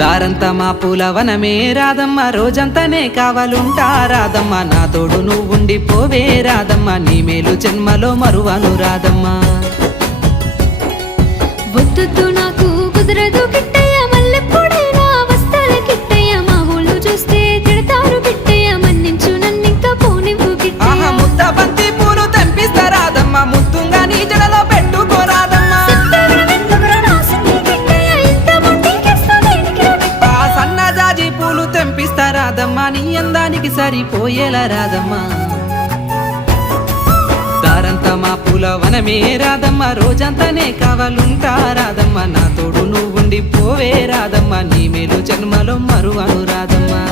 దారంతా మా పూలవనమే. రాదమ్మ రోజంతానే కావాలుంటా రాదమ్మ నా తోడు నువ్వు ఉండిపోవే రాదమ్మ నీ మేలు జన్మలో మరువను రాదమ్మా వద్దు నాకు తెంపిస్తా రాదమ్మా నీ అందానికి సరిపోయేలా రాదమ్మా. దారంతా మా పూల వనమే రోజంతానే కావాలుంటా రాదమ్మా. నా తోడు నువ్వుండి పోవే రాదమ్మా నీ మేలు జన్మలో మరువను రాదమ్మా.